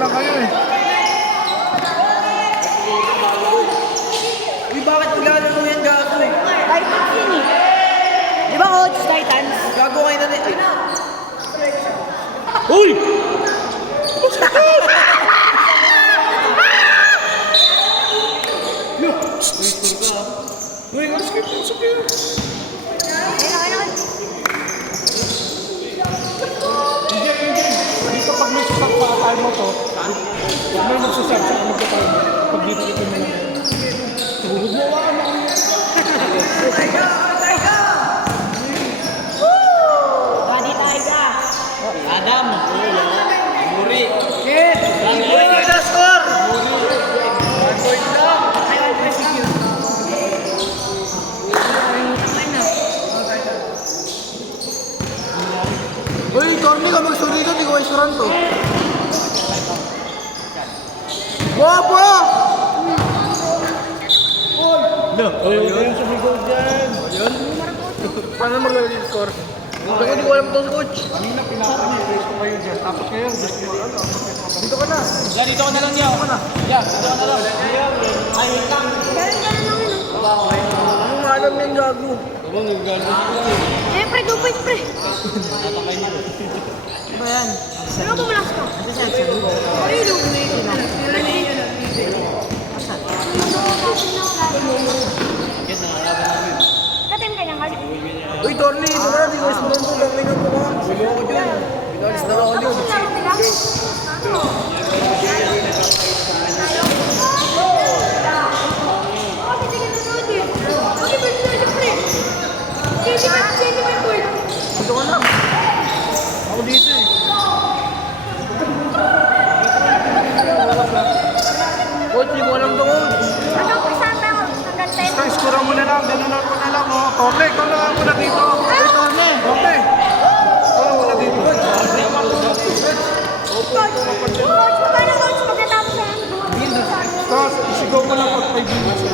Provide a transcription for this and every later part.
lang kayo eh. Uy, bakit nilalaro yan gago eh? Titans yun eh. Di ba coach, Titans? Gago kayo na rin. Ay na! Uy! Uy, ang skip yung sakit. Ayun. Hindi. Dito pag may susap pa, kaya mo to. Pag may magsusap, saka magkakaya mo. Pag dito ito mo lang. Tuhod mo, wala ka na. Body Taiga. Adam! Muri! Shit! Uy, nag-score! One point lang! Uy, Tony ka magsulit dito, di ko isuran to. Guwapo! No, ayun sa bigo dyan. Yun? Paano mag-score? Ako di ko alam ito sa coach. Kanina pinapag-raise ko kayo dyan. Tapos kayo, gusto mo ano? Dito ka na. Ya, dito ka na lang yan. Ya, dito ka na lang. Ay, wait lang. Anong alam yung gago? Abang, nagagalit ko. Eh, pre, 2 points, pre. Natakay niyo. Ba yan? Ano ba malakas ko? Ay, yung Yan, nakalaban namin. Katim ka niya, Carl. Uy, Torly, ito na. Di ko isuran to. Lang nga po ka. Gulo ako dyan. Binalis na ako dyan. Laro nila? Ano? Oh, titigil na naman eh. Okay, ba sila, pre? Sentiment point. Dito ka na. Ako dito eh. Coach, di ko alam ito, coach. Anong pisata ko? Hanggang 10? Guys, kuram mo na lang. Ganunan mo na lang. Oh. Torly, ikaw na lang muna dito. Uy, Torly. Torly. Ikaw na muna dito. Coach, magkano coach pagkatapos na yan? Tapos, isigaw mo lang pag 5 minutes.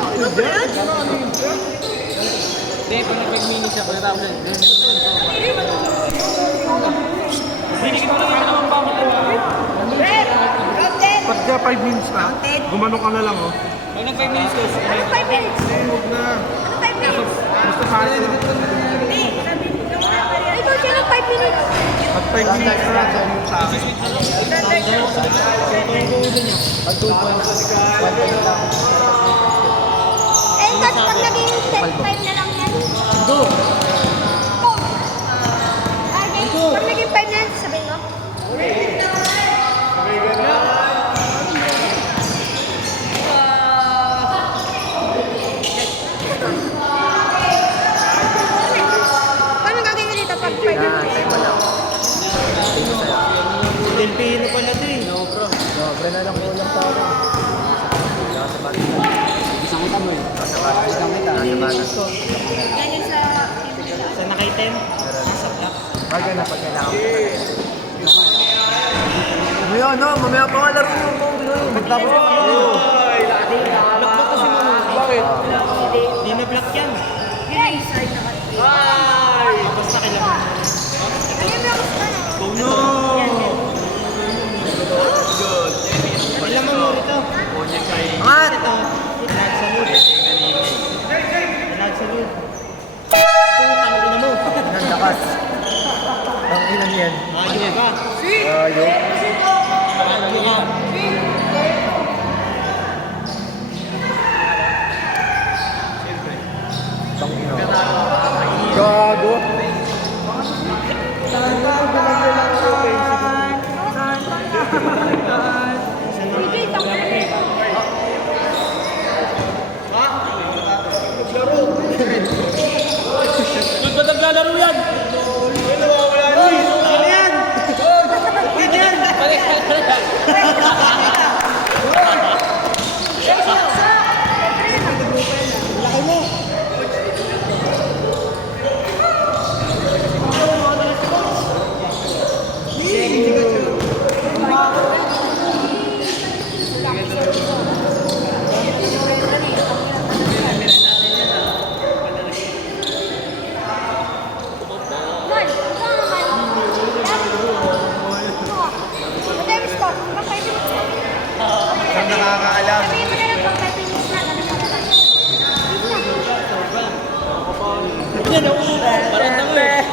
Ano ba yan? Hindi, pag nag-5 minutes siya, pagkatapos yan. Dinikit mo lang yung naman pa ako. Pagka 5 minutes na, gumanong ka na lang, oh. Pag nag-5 minutes, coach. Anong 5 minutes? Huwag na. Anong 5 minutes? Basta sa akin. Ay, coach, anong 5 minutes? Pag 5 minutes na, sa akin. Eh, coach, pag naging 5 na lang yan. Go! Ay, pag naging 5 na yan, sabihin ko. Paano gagawin dito pag 5 minutes? Delpino pala ito eh. No, bro. Sobre na lang kulang sa akin. Isang kita mo eh. Isang kita. Yan yung sa Sa nakaitem? Pagka na, pag kailangan mo. Mamaya na, mamaya pa nga laro yung phone. Magtapos yung ano. Block ba kasi mo? Bakit? Di na block yan. Yes! Ay! Basta kailangan. Ano yung blocks ka na? Oh no! Ilang mo rito? Angat! Nagsalud. Nagsalud. Putang ina mo. Ang lakas. Ang ilan yan. Ayaw ka. Ayaw. Ayaw ka. Gago. Sige, tanggalin. Doon ba naglalaro yan? Nawawala na eh. Ano yan? Ano yan? Balik. Laki mo. nakakaalam. Sabihin mo na lang pag 5 minutes na, ganun ka na lang. Yan ako. Parang tango eh.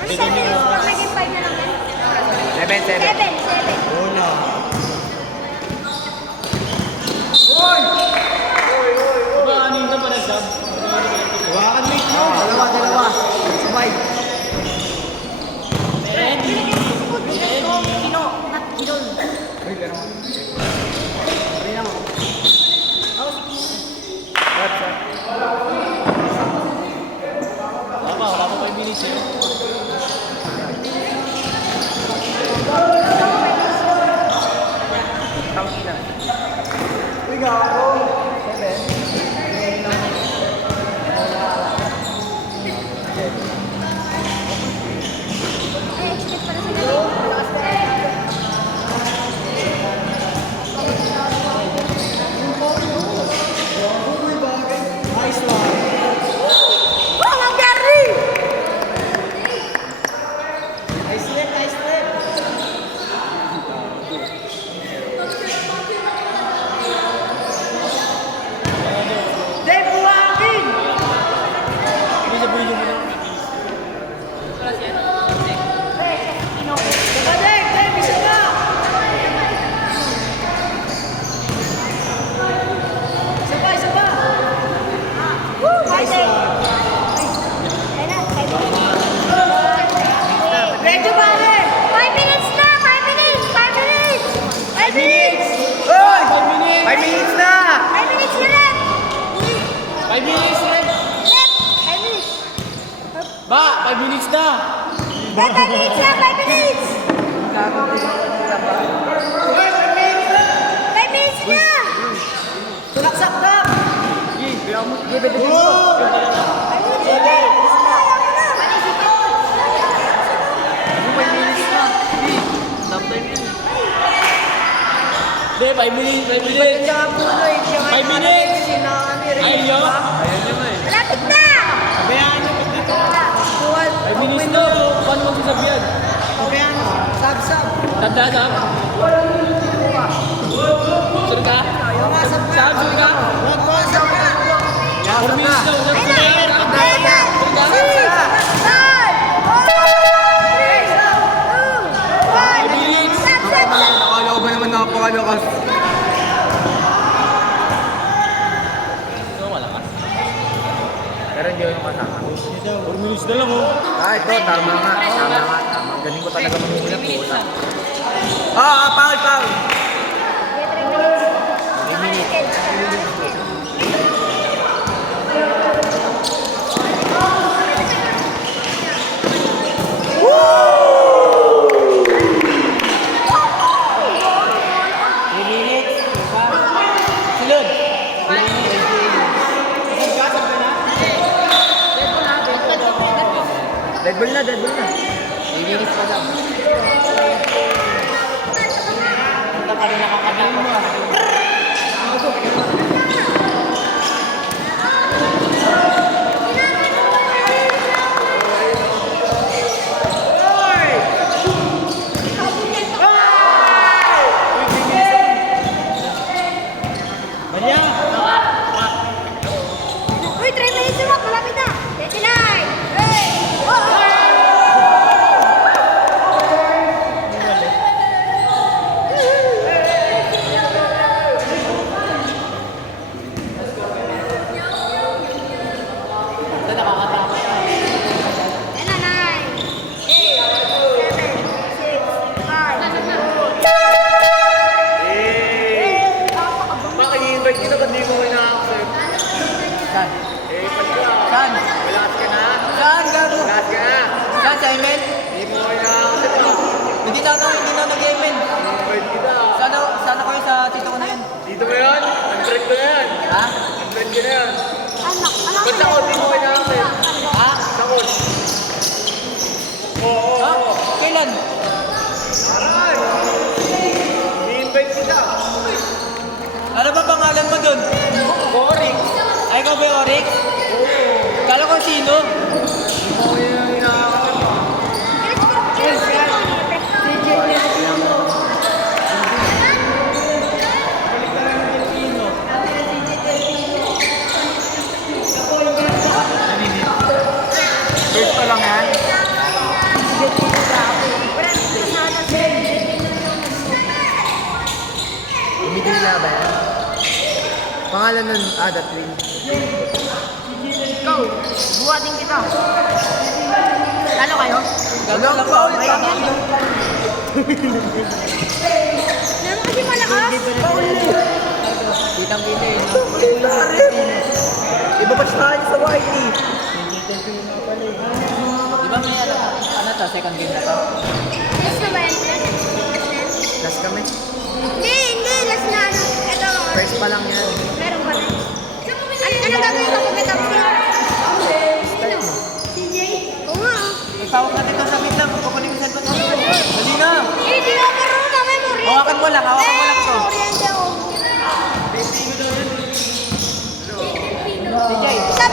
Ano sabi mo? Pag naging 5 na lang yan? 7. 7. Diba ano yung naman nag-sub? Hawakan mo ito. Dalawa. Sabay. Kino, not kidol. Wala pa 5 minutes eh. Ay, expect pala sila. Malakas ka rin. Oh, Mang Gary! Hindi sa buhay mo na. Woo! Fighting! Ayun na, 5 minutes. Medyo pare! 5 minutes na! 5 minutes! 5 minutes! 5 minutes! 5 minutes na! 5 minutes na left! 5 minutes rin! Left! 5 minutes! Ba! 5 minutes na! Left, 5 minutes na! 5 minutes! 5 minutes na! Tulak-sakdak! Five minutes na! Ayaw na! Hindi, 5 minutes! 5 minutes! 5 minutes! Ayun nyo? Ayun nyo eh. Malapit na! 5 minutes na! Paano magsasabi yan? Tanda, sab? Sure ka? Sab, sure ka? 4 minutes na! Ayun na! Sure ka? 5 minutes! Nakala ko ba naman napakalakas? Ito, malakas. Pero hindi ko yung kasama. 4 minutes na lang oh. Ito, tama nga. Galing ko talaga mamula po. Foul! Silod! Dead ball na. 3 minutes pa lang. Punta pa rin nakakabili mo ah. Manya! Uy, 3 minutes na! Malapit na! 39! Hey! Oh! Ito nakakatakot. Ayun na, 9, 8, 7, 6, 5. Maki-invite kita, ba't di ko ina-accept? Saan? Pati ka. Saan? Malakas ka na. Saan, gago? Malakas ka na. Saan, sa email? Hindi mo ina-accept. Hindi na nag-email. Invite kita. Sana kayo sa tito ko na yun. Dito mo yan? 100 ko na yan. Ha? 100 ko na yan. Anak, anak. Ba't ako di mo ina-accept? Ha? Takot. Oo. Ha? Kailan? Aray! I-invite kita. Ano ba pangalan mo dun? Boring. Ay, ikaw ba yung Oryx? Kala ko sino? Hindi mo ina-accept. pangalan nun? The Twin. Go! Buhatin kita. Lalo kayo? Walang foul. Meron kasi malakas. Kitang-kita eh. Iba pa siya sa Whitey. Di ba may ano to? Second game na to? Last na ba yan? Last kami. Hindi. Last na ano. Ito. First pa lang yan. Meron pa rin. Ano gagawin ko pag ito? Sino? CJ? Oo nga. Ipawag natin to sa mid lang. Kukunin ko sa ito. Dali na. Hindi ako marunong na memory. Hawakan mo lang to. Oriente ako. CJ. Stop.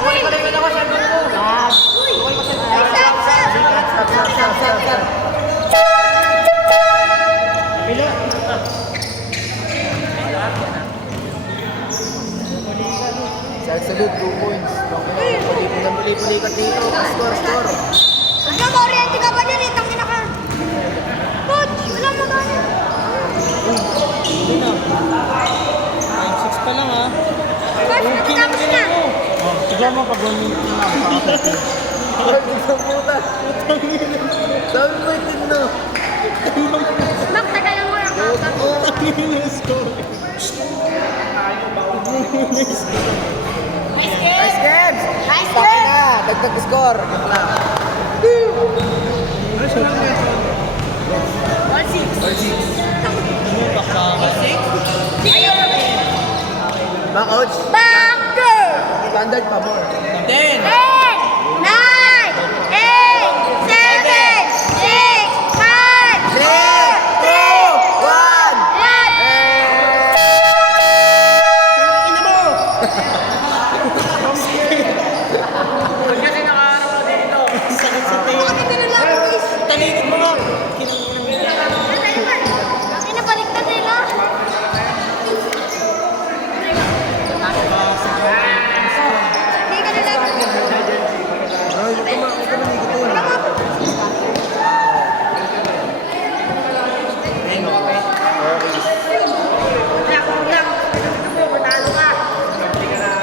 Uy! Kukunin ko na ako sa ito. Uy! Stop. Salute 2 points. Puli-puli ka dito. Score. Ano ba, oriente ka ba dyan? Tangina ka. Coach, walang magana. 9-6 pa lang ha. Coach, natatapos na. Oh, siguro mo pag 1 minute na makakapit. Isang puta. Sabi mo itin no. Bak, tagalan mo lang. Nice games. Nice Bakit game. na? Dagdag score. Ba, coach? Backer. Standard pa more. 10. 10, 9, 8, 7, 6, 5, 4, 3, 2, 1. Bakit pinala ko, guys? Talikod mo nga. Bakit nabaliktad nila? Hindi ka na lang.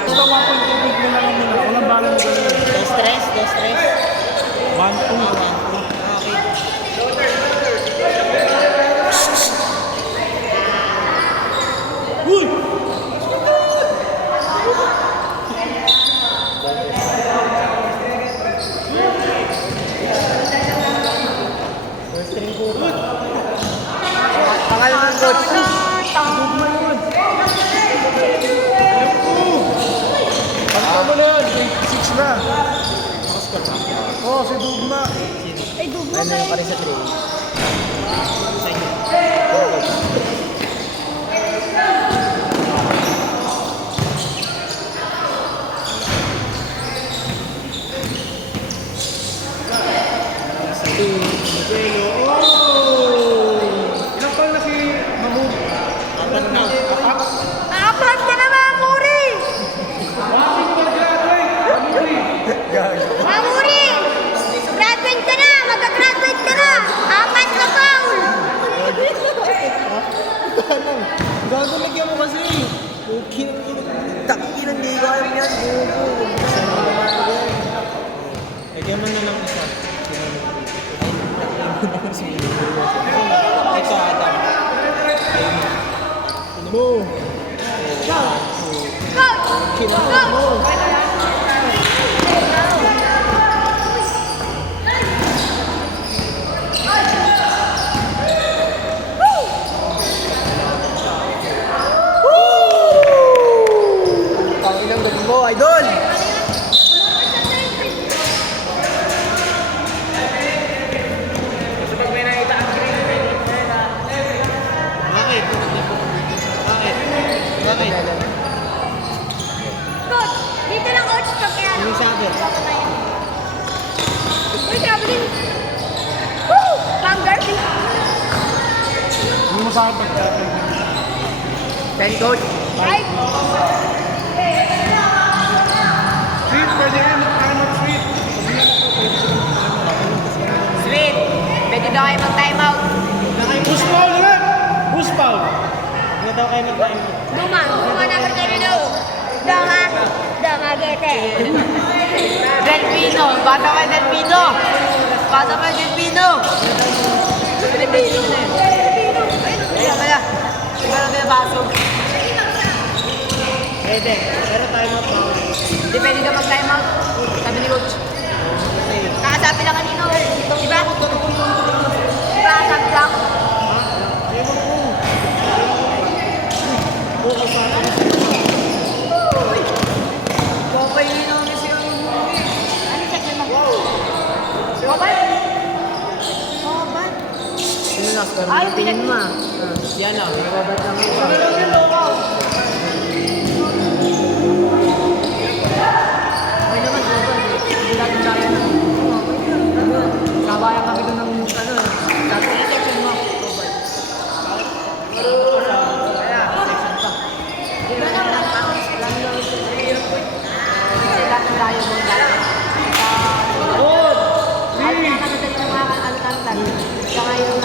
Basta 1 point tubig mo na lang muna. Walang bala na gano'n. No stress. 1-2. Uy! Pangalan ng coach. Pagka mo na yun, 6 na. Oo, si Dugma. Ay, dugo Ano yung pare sa 3? Ilang taon na si Mahmoud? Apat na. Apat? Apat ka naman, Muri! Bakit mag-graduate? Mamuri! Graduate ka na! Mag-graduate ka na! Apat na foul! Gago lagyan mo kasi. Okay lang yun. Takilan, hindi ko alam yan. Lagyan mo na lang isa. Ito, Adam. Ano mo? Coach! Coach! Pangilang galing mo, idol! Coach! Dito lang, coach. Kaya ano? Uy, traveling! Woo! Banger! Hindi mo sa akin pag-graduate. 10 coach. Right? Sweet, pwede kayo mag-sweet. Sweet. Pwede daw kayo mag-time out. Push foul ulit! Push foul! Ano daw kayo mag-time? Duma number 32. Dama. Dama gete. Delpino. Bata pa Delpino. Bata pa Delpino. Delpino. Kaya kaya. Siguro na baso. Pwede. Pero time out pa. Di pwede ka mag-time out. Sabi ni Coach. Kakasabi lang kanino. Diba? Kakasabi lang. Papainin namin siya ng movie. Ano check mo? Babat? Babat? Sino na score? Ay, tingin mo ah. Yan lang. Robert lang ako. Okay naman, Babat. Hindi natin kaya na. Kabayan kami doon ng ano. Dati section mo. Babat. Kaya, section pa. Kasi lahat ng layo mo dati. Ay, nakakatagal ng mga ano-ano. Saka yung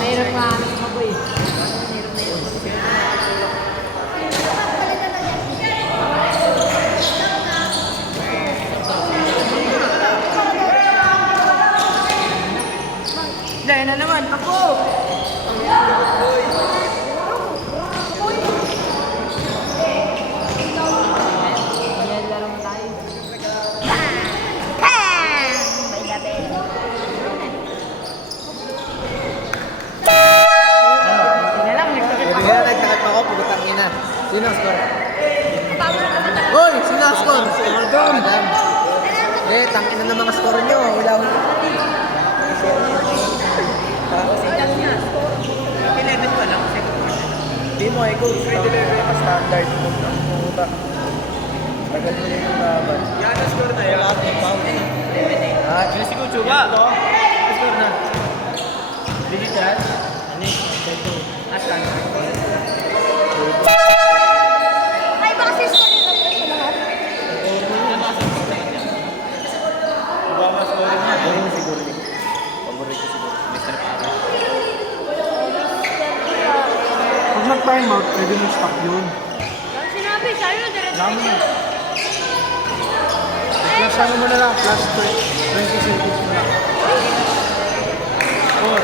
mayroon nga maboy. Dahil na naman, ako! Laro mo tayo. Tingnan lang, nagtakip Pwede ako. nga, nagtakip ako. Pagkatang ina. Sino ang score? Hoy! Sino ang score? Adam. Hindi, tangin na ng mga score nyo. Wala ko. 11 pa lang. Hindi mo, ikaw. Standard mo. Puta. Tagal mo na yung laban. Yan ang score na yun. Lahat ng foul. Ah, Ano si Kuchu ba? Ang score na. Digital? Ano eh? Aslan. Ay, baka si score yung number sa lahat. Obama score na. Ayun siguro ni. Paborito siguro. Mr. Para. Pag nag-time out, pwede mo stop yun. Ang sinabi, sa'yo, diretso. Plus ano mo na lang, plus 20 seconds mo lang. Oh.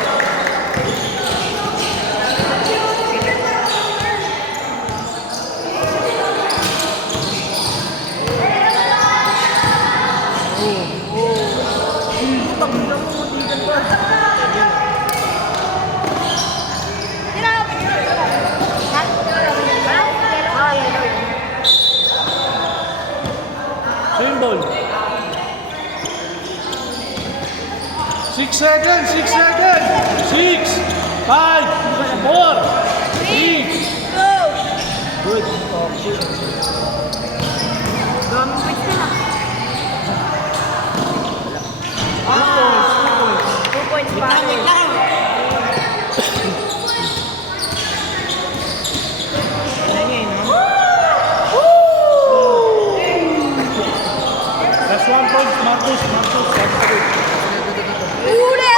Symbol. 6 seconds, 6 seconds. 6, 5, 4, 3. Good. Daming points na lang. 2 points pa. That's 1 point. Marcus. Uli!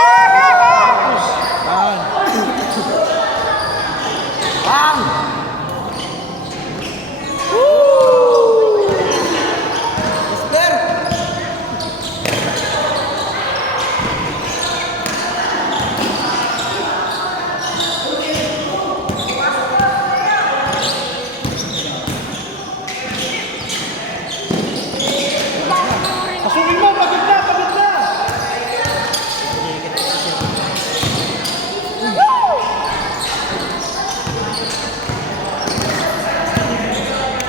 Bang! Pasukin mo, pagod na!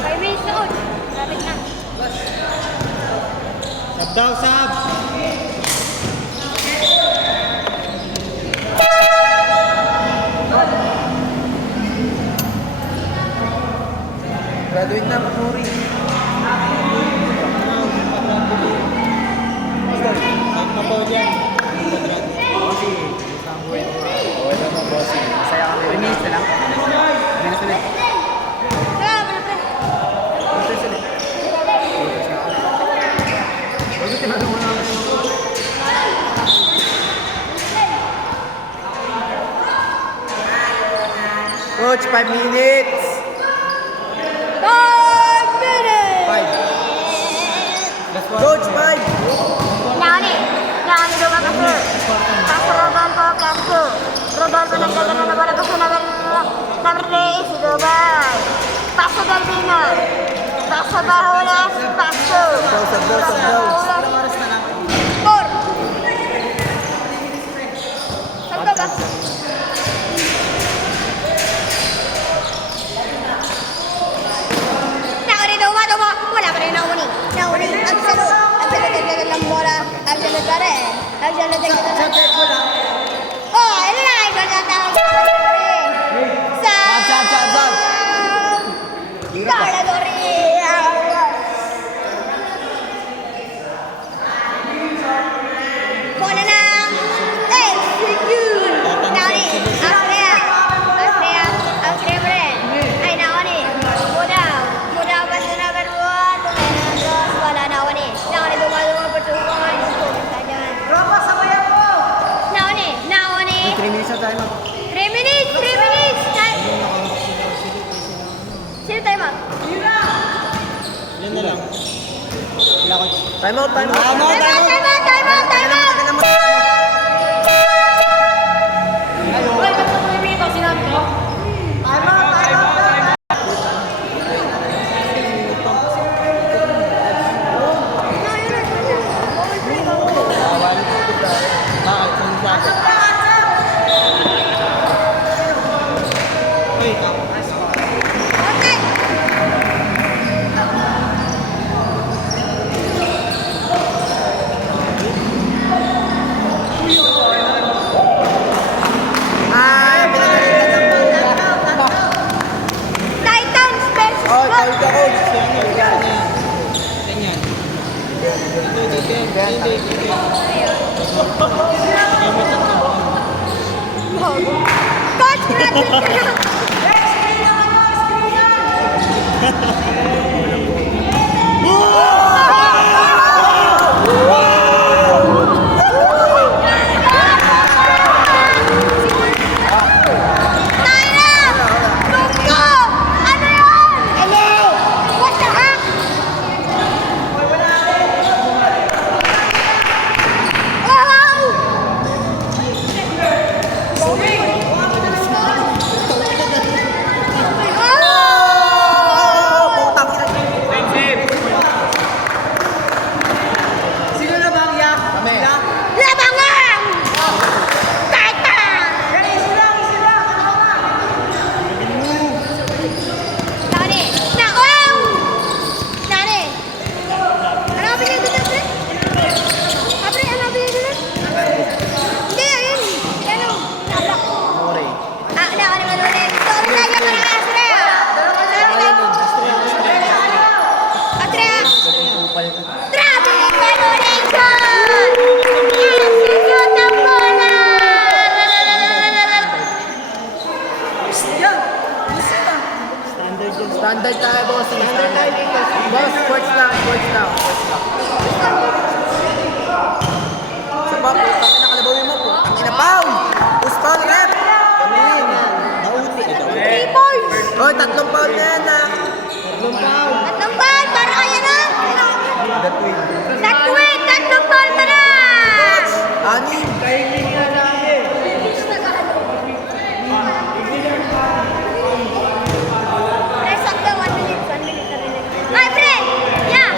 Five minutes na, coach. Lapit na. Sab daw, sab! Graduate na, Puri. Mapawag yan. Kasi, isang buhay ko. Wala mo, bossing. Masaya kami. 3 minutes na lang. 3 minutes ulit. Kaya, malapit. 3 minutes ulit. Huwag tinanong mo na. Coach, 5 minutes. 5 minutes! 5. Coach, 5. Nani Rodolfo Paso Rodolfo Castro. Rodolfo nagdadala na bola paso number 6 si Dubai. Paso Dalvino. Paso Bahulas. Paso. Paso. Bahulas. Four. Saan ka ba? Nauni, Duma. Wala pa rin nauni. Ang salo dagdagan ng bola. Ang salo pa rin. Oh, ano na? Iba na tawag. Sab. Taladori. Bola ng execute. Nauni. Austria pa rin. Ay, nauni. Mudaw pa sa number 1. Wala nauni. Nauni, Duma pa 2 points. Nauni. 3 minutes na tayo. 3 minutes. Sino time out? Yan na lang. Time out. Time out. Titans versus Oh, tayo ka, coach. Ganyan. Hindi. Coach, grabe ka lang. Standard tayo, boss. Boss, sports lang. Sa pa, putang ina, kalabawin mo. Putang ina, pound! Push foul, rep! Three points! Hoy, 3 pound na yan, ha? 3 pound. Tatlong ball, para kaya na! That way. Nag-win! Tatlong ball pa na! Anim. Result ka, 1 minute. 1 minute na rin. Ay, pre! Yeah!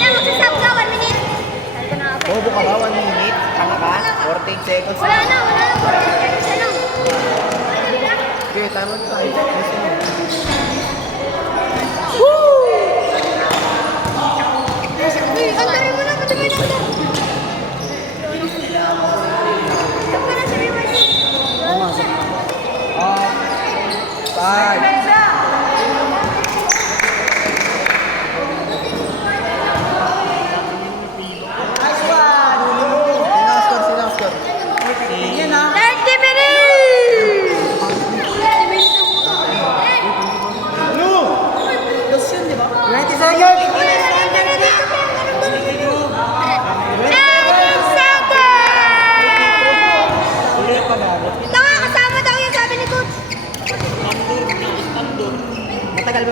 Yeah, magsasab ka, 1 minute. Salto na ako. Bobo ka ba? 1 minute? Tama ka? 14 seconds. Wala na. 40 seconds na lang. Okay, tama tayo. Uy, antarin mo na. Patugay na kita. Stop ka na sa reverse. Five. Sino score? 30 minutes! 30 minutes na po.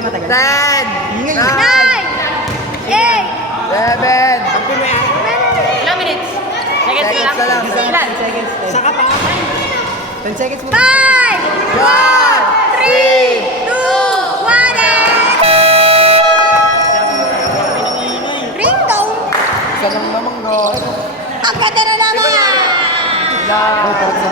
matagal. 10, 9, 9, 8, 7, Ilang minutes? Seconds Seconds na lang. Ilan? Seconds. Saka pa. 10 seconds mo. 5, 4, 3, 2, 1, Ring dong! Isa lang naman, no. Ang ganda na naman! Oh, parang sa...